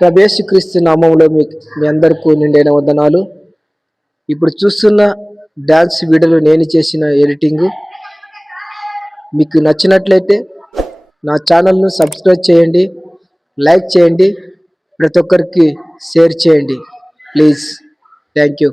ప్రభేసు క్రీస్తు నామంలో మీ మీ అందరికీ నిండైన వందనాలు. ఇప్పుడు చూస్తున్న డ్యాన్స్ వీడియోలో నేను చేసిన ఎడిటింగు. మీకు నచ్చినట్లయితే నా ఛానల్ను సబ్స్క్రైబ్ చేయండి లైక్ చేయండి ప్రతి ఒక్కరికి షేర్ చేయండి. ప్లీజ్. Thank you.